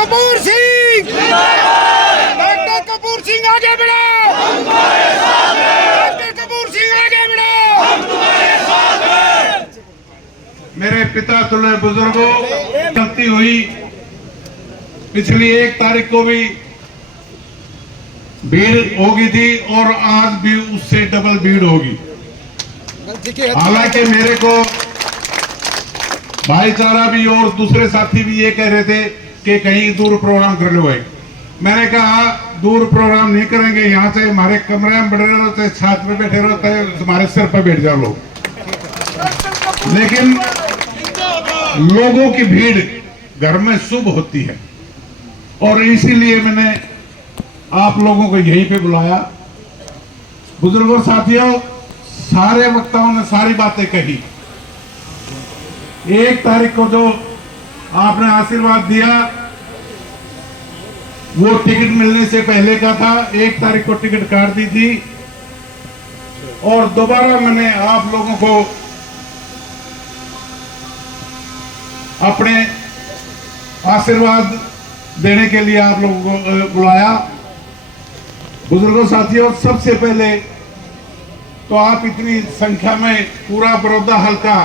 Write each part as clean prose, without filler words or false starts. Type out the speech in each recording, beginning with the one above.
Kapoor Singh, doctor Kapoor Singh आगे बढ़ो, doctor Kapoor Singh आगे बढ़ो। मेरे पिता तुल्य बुजुर्गों, गलती हुई पिछली 1 तारीख को भी भीड़ होगी थी और आज भी उससे डबल भीड़ होगी। हालांकि मेरे को भाईचारा भी और दूसरे साथी भी ये कह रहे थे कि कहीं दूर प्रोग्राम कर लो भाई। मैंने कहा दूर प्रोग्राम नहीं करेंगे, यहाँ से हमारे कमरे में बैठे रहो, चाहे छत पे बैठे रहो, चाहे हमारे सिर पर बैठ जाओ लोग, लेकिन लोगों की भीड़ घर में शुभ होती है और इसीलिए मैंने आप लोगों को यहीं पे बुलाया। बुजुर्गों साथियों, सारे वक्ताओं ने सारी बातें कही। 1 तारीख को जो आपने आशीर्वाद दिया वो टिकट मिलने से पहले का था। 1 तारीख को टिकट काट दी थी और दोबारा मैंने आप लोगों को अपने आशीर्वाद देने के लिए आप लोगों को बुलाया। बुजुर्गों साथियों, सबसे पहले तो आप इतनी संख्या में पूरा बड़ौदा हल्का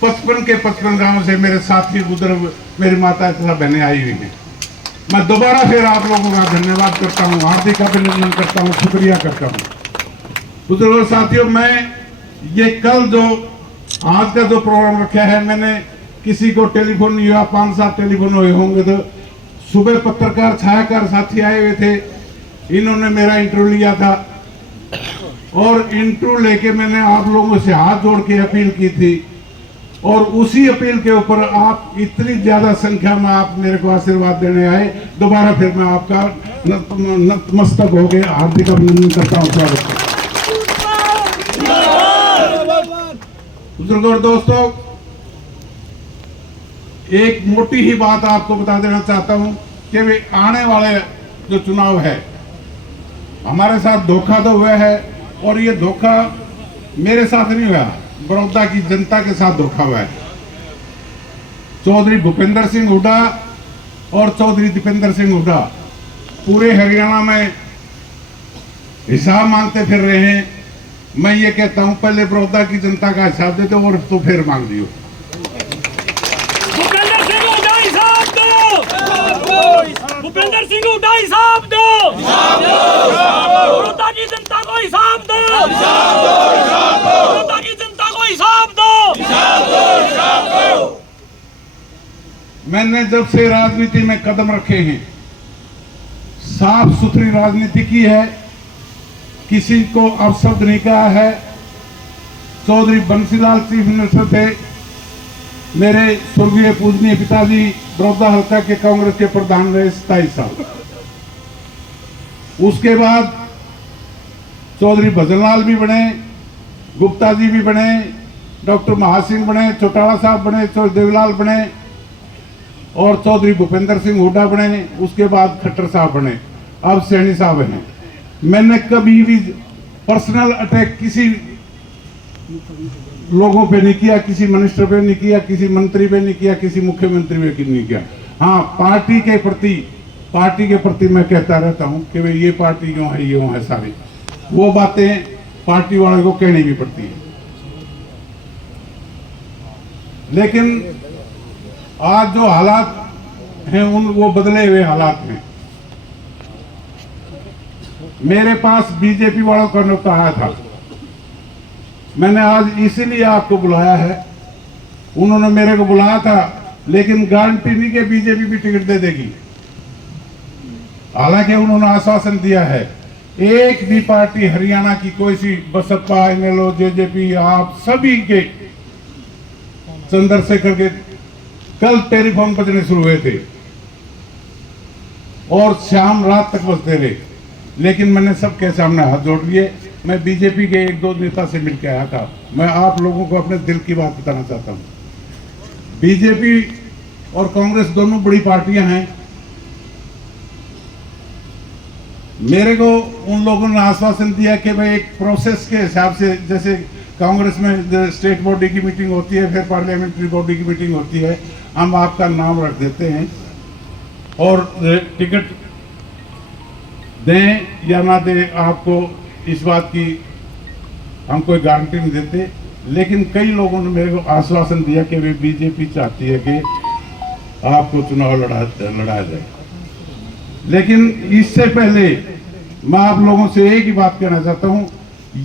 55 के 55 गांव से मेरे साथी बुजुर्ग, मेरी माता तथा बहनें आई हुई हैं। मैं दोबारा फिर आप लोगों का धन्यवाद करता हूं, हार्दिक अभिनंदन करता हूं, शुक्रिया करता हूं। बुजुर्गों साथियों, मैं ये कल जो आज का जो प्रोग्राम रखा है, मैंने किसी को टेलीफोन नहीं हुआ, 5-7 टेलीफोन हुए होंगे। तो सुबह पत्रकार छायाकार साथी आए हुए थे, इन्होंने मेरा इंटरव्यू लिया था और इंटरव्यू लेके मैंने आप लोगों से हाथ जोड़ के अपील की थी और उसी अपील के ऊपर आप इतनी ज्यादा संख्या में आप मेरे को आशीर्वाद देने आए। दोबारा फिर मैं आपका नतमस्तक हो गए हार्दिक अभिनंदन करता हूँ, स्वागत करता हूँ। बुजुर्गों और दोस्तों, एक मोटी ही बात आपको बता देना चाहता हूं कि वे आने वाले जो चुनाव है, हमारे साथ धोखा तो हुआ है और ये धोखा मेरे साथ नहीं हुआ, बड़ौदा की जनता के साथ धोखा हुआ है। चौधरी भूपेंद्र सिंह हुड्डा और चौधरी दीपेंद्र सिंह हुड्डा पूरे हरियाणा में हिसाब मांगते फिर रहे हैं। मैं ये कहता हूं, पहले बड़ौदा की जनता का हिसाब देते और तो फिर मांग दियो। भूपेंद्र सिंह हुड्डा हिसाब दो, बड़ौदा की जनता को हिसाब दो, बड़ौदा की जनता को हिसाब दो। मैंने जब से राजनीति में कदम रखे हैं, साफ सुथरी राजनीति की है, किसी को अपशब्द नहीं कहा है। चौधरी बंसीलाल चीफ मिनिस्टर थे, मेरे स्वर्गीय पूजनीय पिताजी बड़ौदा हल्का के कांग्रेस के प्रधान रहे 27 साल। उसके बाद चौधरी भजनलाल भी बने, गुप्ता जी भी बने, डॉक्टर महासिंह बने, चौटाला साहब बने, चौधरी देवीलाल बने और चौधरी भूपेंद्र सिंह हुड्डा बने। उसके बाद खट्टर साहब बने, अब सैनी साहब हैं। मैंने कभी भी पर्सनल अटैक किसी लोगों पे नहीं किया, किसी मिनिस्टर पे नहीं किया, किसी मंत्री पे नहीं किया, किसी मुख्यमंत्री पे नहीं किया। हाँ, पार्टी के प्रति मैं कहता रहता हूँ कि भाई ये पार्टी यूं है, यूं है, सारी वो बातें पार्टी वाले को कहनी भी पड़ती है। लेकिन आज जो हालात हैं वो बदले हुए हालात हैं। मेरे पास बीजेपी वालों का न्योता आया था, मैंने आज इसीलिए आपको बुलाया है। उन्होंने मेरे को बुलाया था, लेकिन गारंटी नहीं कि बीजेपी भी टिकट दे देगी। हालांकि उन्होंने आश्वासन दिया है, एक भी पार्टी हरियाणा की कोई सी बसपा, इनेलो, जेजेपी, आप सभी के चंद्रशेखर के कल टेलीफोन बजने शुरू हुए थे और शाम रात तक बजते रहे, लेकिन मैंने सबके सामने हाथ जोड़ लिए। मैं बीजेपी के 1-2 नेता से मिलकर आया था। मैं आप लोगों को अपने दिल की बात बताना चाहता हूं। बीजेपी और कांग्रेस दोनों बड़ी पार्टियां हैं। मेरे को उन लोगों ने आश्वासन दिया कि भाई एक प्रोसेस के हिसाब से, जैसे कांग्रेस में स्टेट बॉडी की मीटिंग होती है, फिर पार्लियामेंट्री बॉडी की मीटिंग होती है, हम आपका नाम रख देते हैं और टिकट दें या ना दें, आपको इस बात की हम कोई गारंटी नहीं देते, लेकिन कई लोगों ने मेरे को आश्वासन दिया कि वे बीजेपी चाहती है कि आपको चुनाव लड़ाया जाए। लेकिन इससे पहले मैं आप लोगों से एक ही बात कहना चाहता हूं,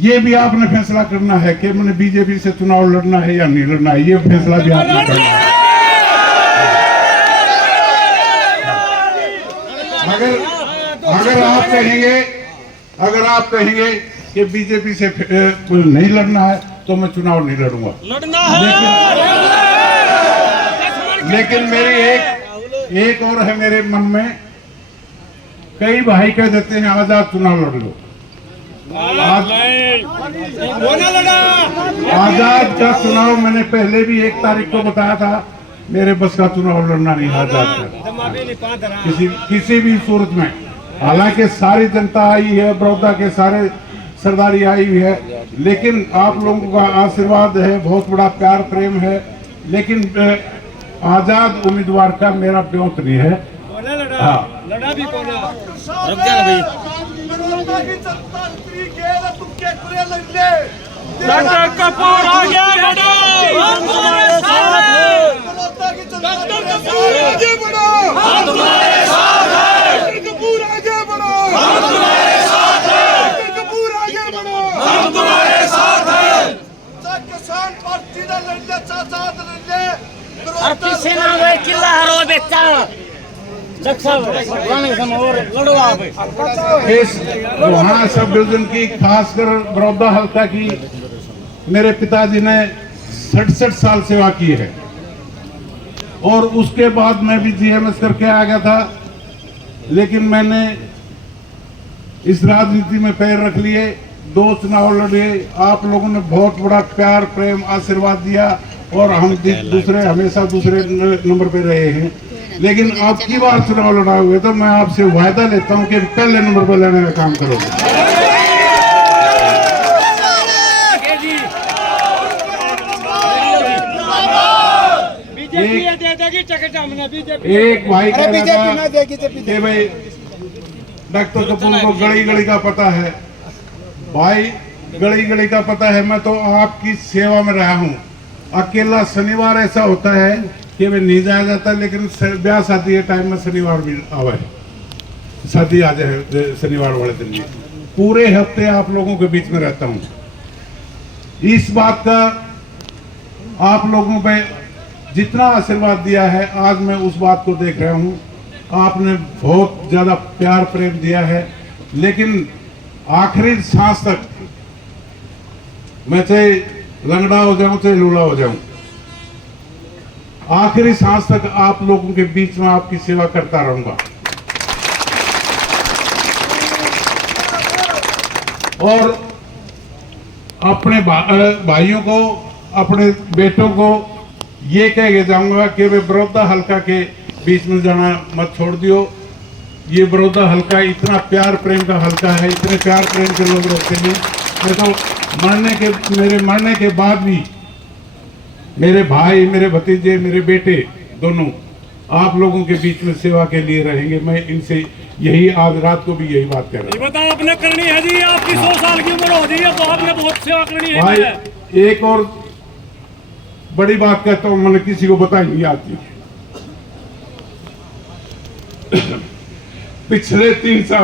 ये भी आपने फैसला करना है कि मैंने बीजेपी से चुनाव लड़ना है या नहीं लड़ना है, ये फैसला भी आपने करना है। अगर आप कहेंगे कि बीजेपी से नहीं लड़ना है तो मैं चुनाव नहीं लड़ूंगा, लेकिन मेरी एक और है मेरे मन में, कई भाई कह देते हैं आजाद चुनाव लड़ लो। आजाद का चुनाव मैंने पहले भी 1 तारीख को बताया था, मेरे बस का चुनाव लड़ना नहीं आजाद का किसी भी सूरत में। हालांकि सारी जनता आई है, बड़ौदा के सारे सरदारी आई हुई है, लेकिन आप लोगों का आशीर्वाद है, बहुत बड़ा प्यार प्रेम है, लेकिन आजाद उम्मीदवार का मेरा ब्योत नहीं है। हाँ, लड़ा भी डॉक्टर कपूर आगे बढ़ो, हम तुम्हारे साथ हैं। डॉक्टर कपूर आगे बढ़ो, हम तुम्हारे साथ हैं। डॉक्टर कपूर आगे बढ़ो, हम तुम्हारे साथ हैं। डॉक्टर कपूर आगे बढ़ो, हम तुम्हारे साथ हैं। किसान पार्टी ਦਾ ਲੜਦਾ ਚਾਚਾ ਲੜਦੇ और पीछे ना गए किला हरो बेचा इस गोहाना सब डिवीजन की, खासकर बड़ौदा हल्का की, मेरे पिताजी ने 67 साल सेवा की है और उसके बाद मैं भी जीएमएस करके आ गया था, लेकिन मैंने इस राजनीति में पैर रख लिए, 2 चुनाव लड़े, आप लोगों ने बहुत बड़ा प्यार प्रेम आशीर्वाद दिया और हम हमेशा दूसरे नंबर पे रहे हैं। लेकिन अब की बार चुनाव लड़ाए हुए तो मैं आपसे वायदा लेता हूं कि पहले नंबर पर लेने का काम करोगे। एक भाई कह रहा था कि भाई डॉक्टर कपूर को गली गली का पता है। भाई गली गली का पता है, मैं तो आपकी सेवा में रहा हूँ। अकेला शनिवार ऐसा होता है कि वे नहीं जाया जाता, लेकिन ब्याह शादी के टाइम में शनिवार भी आवे, शादी आ जाए शनिवार वाले दिन में। पूरे हफ्ते आप लोगों के बीच में रहता हूँ। इस बात का आप लोगों पे जितना आशीर्वाद दिया है, आज मैं उस बात को देख रहा हूँ। आपने बहुत ज्यादा प्यार प्रेम दिया है, लेकिन आखिरी सांस तक मैं चाहे लंगड़ा हो जाऊं चाहे लूला हो जाऊं, आखिरी सांस तक आप लोगों के बीच में आपकी सेवा करता रहूंगा। और अपने भाइयों को, अपने बेटों को ये कह के जाऊंगा कि वे बड़ौदा हल्का के बीच में जाना मत छोड़ दियो। ये बड़ौदा हल्का इतना प्यार प्रेम का हल्का है, इतने प्यार प्रेम के लोग रहते हैं। मैं तो मेरे मरने के बाद भी मेरे भाई, मेरे भतीजे, मेरे बेटे दोनों आप लोगों के बीच में सेवा के लिए रहेंगे। मैं इनसे यही आज रात को भी यही बात कर रहा हूँ। बताओ, आपने करनी है जी, आपकी 100 साल की उम्र हो रही है तो आपने बहुत सेवा करनी है भाई। एक और बड़ी बात कहता हूँ, मैंने किसी को बताई नहीं आती। पिछले 3 साल